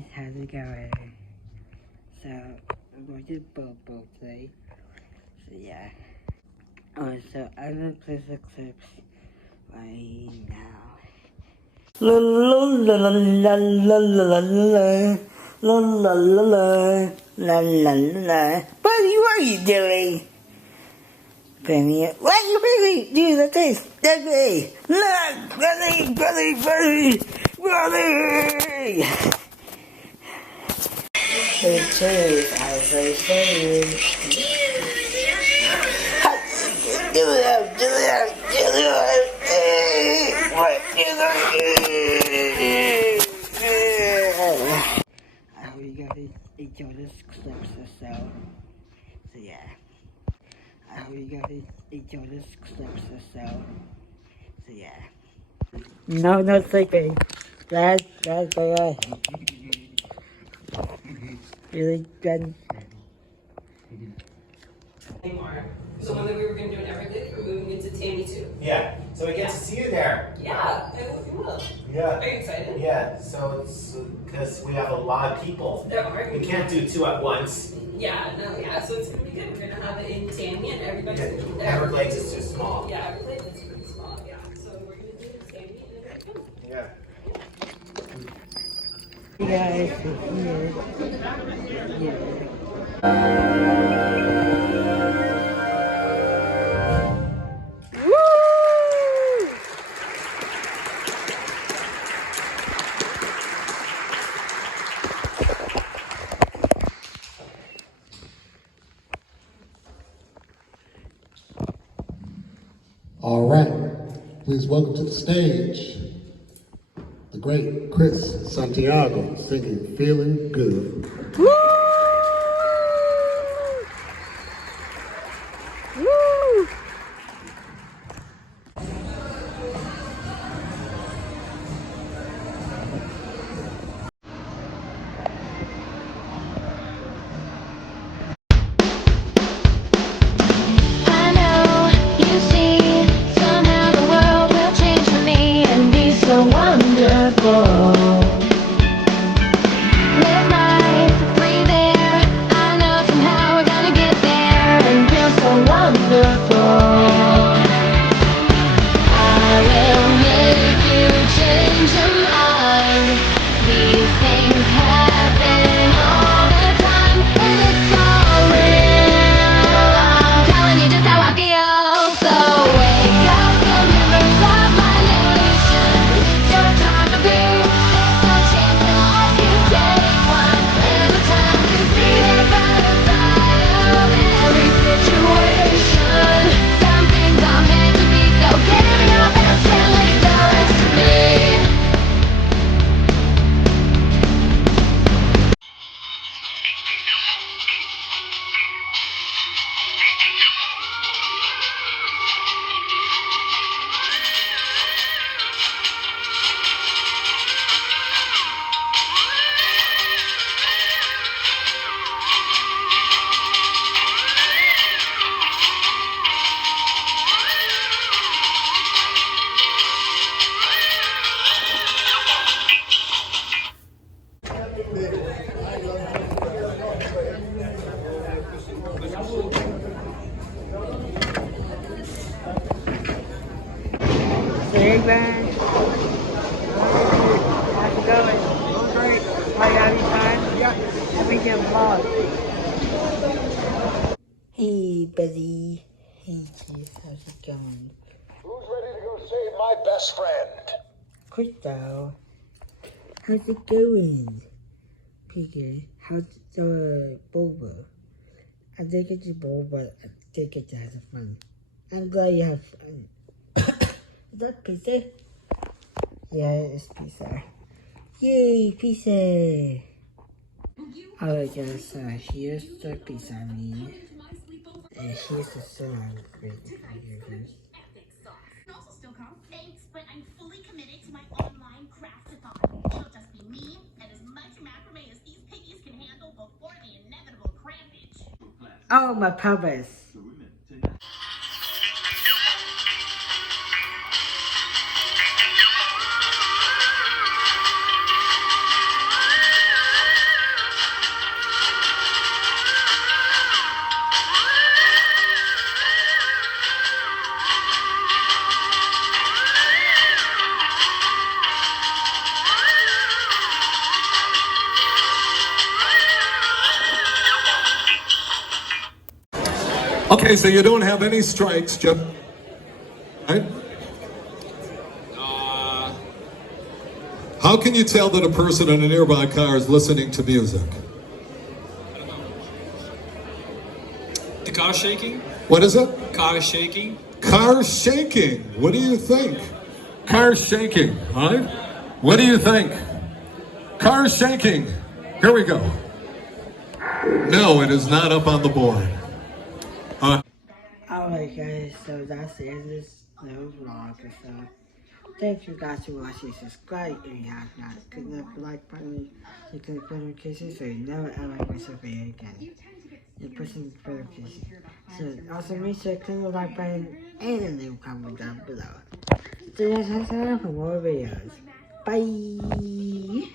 guys, how's it going? So, I'm going to Bobo today. So yeah. So I'm gonna play the clips right now. La la la la la la la la la la la la la. What are you doing? Penny, what are you really do like this? That way. Look, brother. The truth, as I say. Do it. What? I hope you guys enjoy this clip, so yeah. I hope you guys enjoy this clip, so yeah. No sleeping. That's right. Really good. Anymore. The one that we were going to do in Everglades, we're moving into Tammy too. Yeah, so we get to see you there. Yeah, I hope you will. Yeah. Are you excited? Yeah, so it's because we have a lot of people. There are. We can't do two at once. Yeah, so it's going to be good. We're going to have it in Tammy and everybody's going to be there. Everglades is too small. Yeah, Everglades is pretty small, yeah. So we're going to do it in Tammy and everything. Yeah. You guys are here. All right, please welcome to the stage the great Chris Santiago singing Feeling Good. Hey man, how's it going? Going great. Are you having time? Yeah. Having your vlog. Hey buddy. Hey Chief, how's it going? Who's ready to go save my best friend? Crystal, how's it going? Peter, how's the boba? I think it's a boba. I think it's has fun. I'm glad you have fun. Is that pizza? Yeah, it's pizza. Yay, pizza! Alright guys, here's the pizza I mean. And here's the song for you guys. Also still come. Thanks, but I'm fully committed to my online craft-a-thon. It'll just be me and as much macrame as these piggies can handle before the inevitable crampage. Oh, my pelvis. Okay, so you don't have any strikes, just right? How can you tell that a person in a nearby car is listening to music? The car shaking? What is it? Car shaking? Car shaking. What do you think? Car shaking, right? What do you think? Car shaking. Here we go. No, it is not up on the board. Alright guys, so that's the end of this little vlog. So thank you guys for watching. Subscribe if you have not. Click the like button. You click notifications so you never ever miss a video again. And push the notifications. So also make sure to click the like button and leave a comment down below. So next time for more videos. Bye.